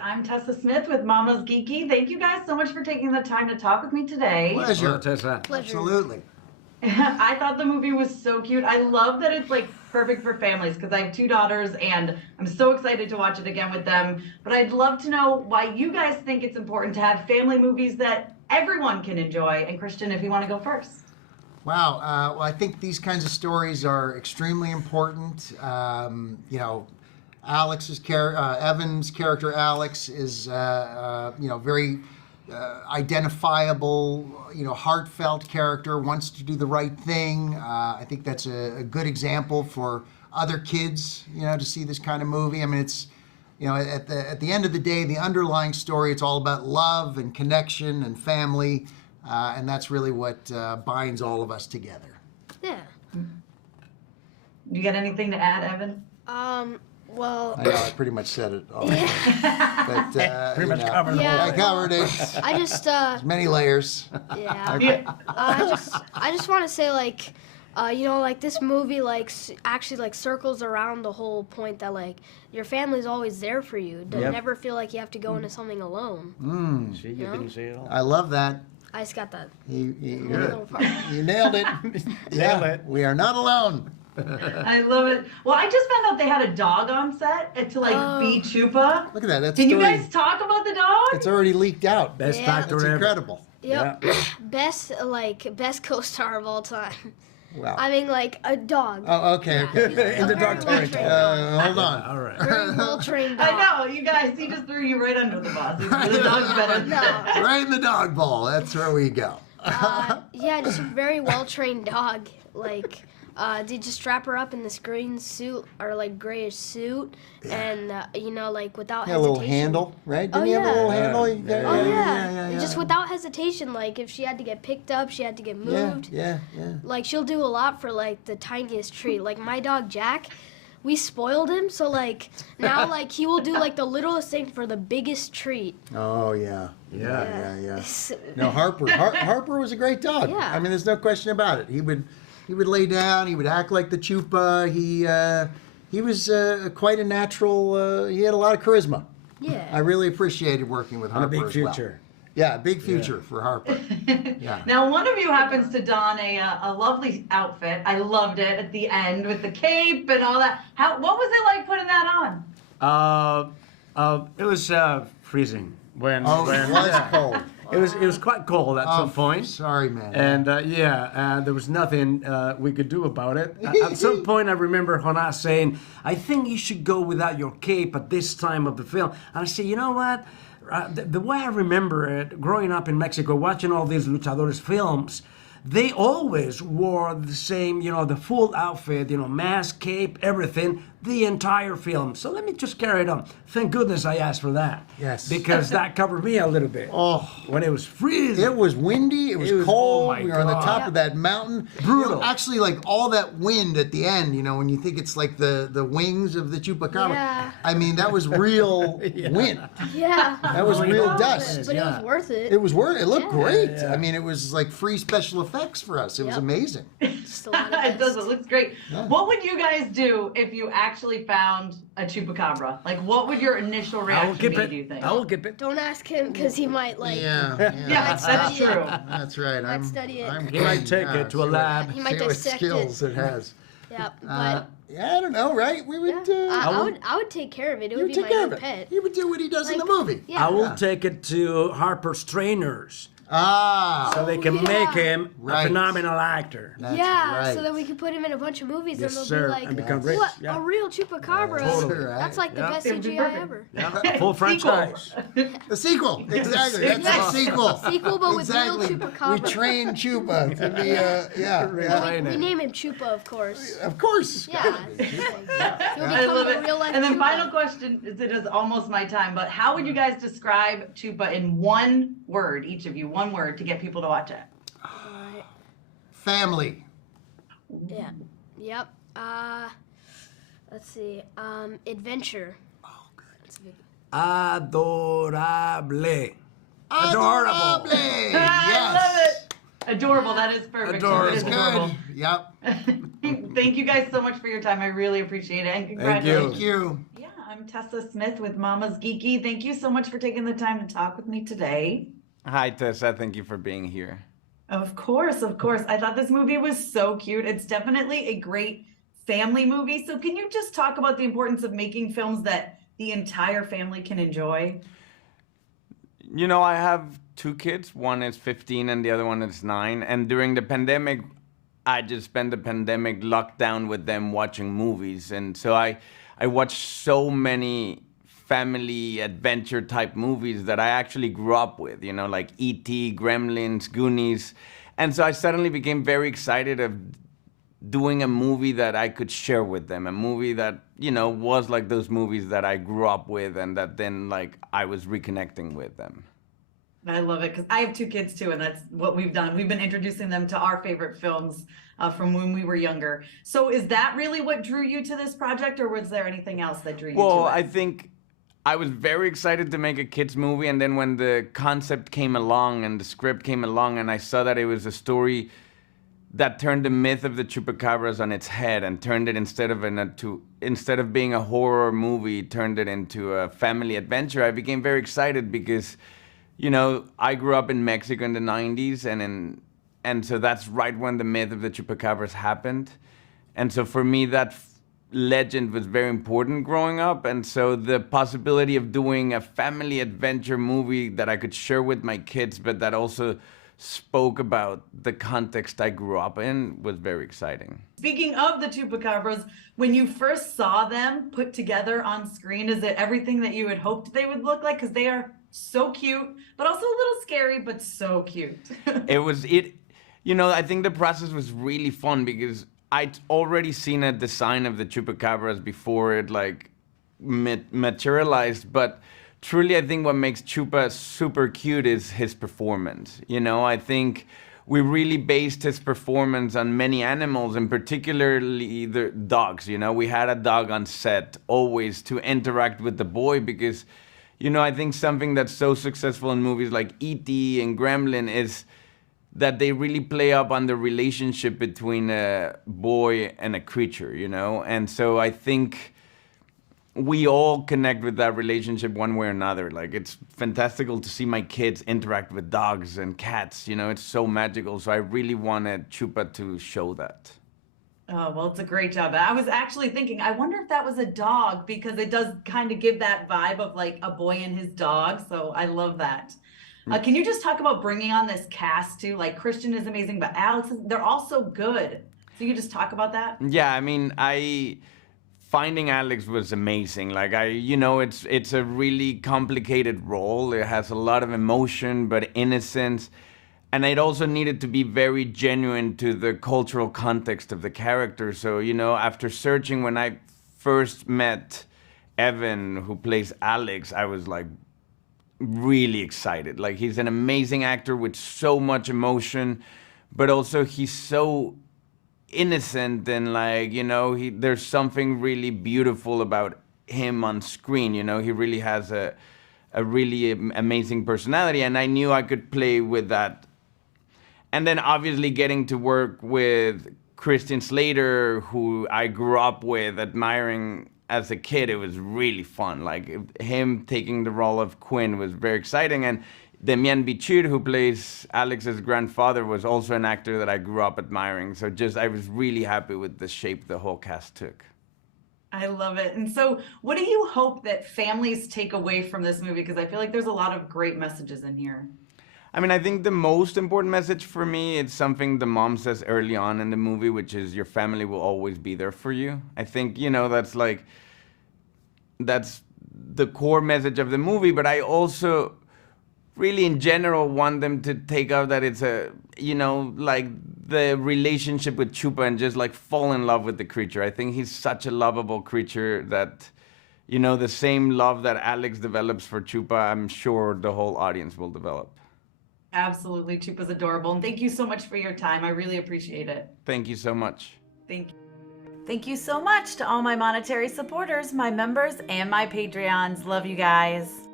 I'm Tessa Smith with MamasGeeky. Thank you guys so much for taking the time to talk with me today. Pleasure. Tessa. Pleasure. Absolutely. I thought the movie was so cute. I love that it's like perfect for families because I have two daughters and I'm so excited to watch it again with them. But I'd love to know why you guys think it's important to have family movies that everyone can enjoy. And Christian, if you want to go first. Wow. Well, I think these kinds of stories are extremely important. Evan's character Alex is very identifiable, heartfelt character, wants to do the right thing. I think that's a good example for other kids, to see this kind of movie. I mean, it's, at the end of the day, the underlying story, it's all about love and connection and family, and that's really what binds all of us together. Yeah. You got anything to add, Evan? Well, I know, I pretty much said it all. But, Pretty much covered the whole I thing. covered it. I just There's many layers. yeah. I just want to say this movie actually circles around the whole point that your family's always there for you. Yep. Never feel like you have to go into something alone. See, you didn't say it all. I love that. I just got that. You little part. nailed it. Nailed it. We are not alone. I love it. Well, I just found out they had a dog on set to be Chupa. Look at that. That's Can you guys talk about the dog? It's already leaked out. Best Yeah. actor It's ever. incredible. Yep. Best co-star of all time. Wow. I mean, a dog. Oh, okay. Okay. In the A dog very territory. well-trained Hold on. All right. Very well-trained dog. I know, you guys, he just threw you right under the bus. The dog's better. No. Right in the dog bowl. That's where we go. Yeah, just a very well-trained dog. They just strap her up in this green suit or grayish suit, and without Yeah, a hesitation. little handle, right? Didn't you have a yeah. little handle? Oh yeah. And just without hesitation. If she had to get picked up, she had to get moved. Yeah. She'll do a lot for the tiniest treat. My dog Jack, we spoiled him, so now he will do the littlest thing for the biggest treat. Oh, yeah. Yeah. No, Harper was a great dog. Yeah. I mean, there's no question about it. He would lay down. He would act like the Chupa. He was quite a natural. He had a lot of charisma. Yeah. I really appreciated working with And a Harper big as well. future. Yeah, big future for Harper. Yeah. Now, one of you happens to don a lovely outfit. I loved it at the end with the cape and all that. What was it like putting that on? It was freezing when. Oh, when it was cold. It was quite cold at some point. Sorry, man. And there was nothing we could do about it. At some point, I remember Jonas saying, "I think you should go without your cape at this time of the film." And I said, "You know what? The way I remember it, growing up in Mexico, watching all these luchadores films, they always wore the same, the full outfit, mask, cape, everything, the entire film. So let me just carry it on." Thank goodness I asked for that. Yes. Because that covered me a little bit. Oh. When it was freezing. It was windy. It was It was- cold. oh my We were on the God. top of that mountain. Brutal. Actually, all that wind at the end. When you think it's the wings of the chupacabra. Yeah. I mean, that was real wind. Yeah. That was real dust. But it was worth it. It was worth. It looked Yeah. great. Yeah. I mean, it was free special effects for us. It was Yep. amazing. Just a lot of It does. dust. It looks great. Yeah. What would you guys do if you actually found a chupacabra? What would your initial I will reaction keep be? it. Do you think? I will keep it. Don't ask him because he might Yeah. Yeah, that's true. That's right. Might study it. I'm He might take yeah, it to a see lab. He might see what dissect skills it has. Yep. Yeah, I don't know, right? We would. I would take care of it. It you would would be take my care new of it. pet. He would do what he does in the Like, movie. Yeah. I will take it to Harper's trainers Ah. so they can yeah. make him Right. a phenomenal actor. That's yeah, right. so that we can put him in a bunch of movies Yes, and they'll sir, be like, and become rich. what, Yeah. a real chupacabra? Totally. That's like the Yeah. best It would be CGI perfect. ever. Yeah, full franchise. The sequel, exactly. That's the sequel. Sequel, but with real exactly. chupacabra. We train Chupa to be, yeah. Right. We name him Chupa, of course. Of course. Yeah. He'll I become love a it. real life And then Chupa. final question is it is almost my time, but how would you guys describe Chupa in one word, each of you, one word to get people to watch it? Family. Yeah. Yep. Let's see. Adventure. Oh, good. That's a big Adorable. Adorable. Yes. I love it. Adorable. That is perfect. Adorable. It is Good. adorable. Yep. Thank you guys so much for your time. I really appreciate it. And you. congratulations. Thank you. Yeah. I'm Tessa Smith with MamasGeeky. Thank you so much for taking the time to talk with me today. Hi, Tessa. Thank you for being here. Of course, of course. I thought this movie was so cute. It's definitely a great family movie. So can you just talk about the importance of making films that the entire family can enjoy? You know, I have two kids. One is 15 and the other one is 9. And during the pandemic, I just spent the pandemic locked down with them watching movies. And so I watched so many family adventure type movies that I actually grew up with, you know, like E.T., Gremlins, Goonies. And so I suddenly became very excited of doing a movie that I could share with them, a movie that, you know, was like those movies that I grew up with and that then like I was reconnecting with them. I love it because I have two kids too, and that's what we've done. We've been introducing them to our favorite films from when we were younger. So is that really what drew you to this project, or was there anything else that drew you to it? Well, I think I was very excited to make a kids movie, and then when the concept came along and the script came along and I saw that it was a story that turned the myth of the chupacabras on its head and turned it instead of being a horror movie, turned it into a family adventure, I became very excited because, you know, I grew up in Mexico in the 90s and so that's right when the myth of the chupacabras happened. And so for me, that legend was very important growing up, and so the possibility of doing a family adventure movie that I could share with my kids but that also spoke about the context I grew up in was very exciting. Speaking of the chupacabras, when you first saw them put together on screen, is it everything that you had hoped they would look like? Because they are so cute, but also a little scary, but so cute. You know, I think the process was really fun because I'd already seen a design of the chupacabras before it like materialized, but truly I think what makes Chupa super cute is his performance. You know, I think we really based his performance on many animals, and particularly the dogs. You know, we had a dog on set always to interact with the boy because, you know, I think something that's so successful in movies like E.T. and Gremlin is that they really play up on the relationship between a boy and a creature, you know? And so I think we all connect with that relationship one way or another. Like, it's fantastical to see my kids interact with dogs and cats, you know? It's so magical. So I really wanted Chupa to show that. Oh, well, it's a great job. I was actually thinking, I wonder if that was a dog because it does kind of give that vibe of like a boy and his dog. So I love that. Can you just talk about bringing on this cast too? Like Christian is amazing, but Alex, they're all so good. So you could just talk about that? Yeah, I mean, finding Alex was amazing. Like you know, it's a really complicated role. It has a lot of emotion, but innocence. And it also needed to be very genuine to the cultural context of the character. So, you know, after searching, when I first met Evan, who plays Alex, I was like, really excited. Like, he's an amazing actor with so much emotion, but also he's so innocent and like, you know, there's something really beautiful about him on screen. You know, he really has a really amazing personality, and I knew I could play with that. And then obviously getting to work with Slater, who I grew up with admiring as a kid, it was really fun. Like, him taking the role of Quinn was very exciting. And Demián Bichir, who plays Alex's grandfather, was also an actor that I grew up admiring. So I was really happy with the shape the whole cast took. I love it. And so what do you hope that families take away from this movie? Because I feel like there's a lot of great messages in here. I mean, I think the most important message for me is something the mom says early on in the movie, which is your family will always be there for you. I think, you know, that's the core message of the movie, but I also really in general want them to take out that it's like the relationship with Chupa and just like fall in love with the creature. I think he's such a lovable creature that, you know, the same love that Alex develops for Chupa, I'm sure the whole audience will develop. Absolutely. Chupa's adorable. And thank you so much for your time. I really appreciate it. Thank you so much. Thank you. Thank you so much to all my monetary supporters, my members, and my Patreons. Love you guys.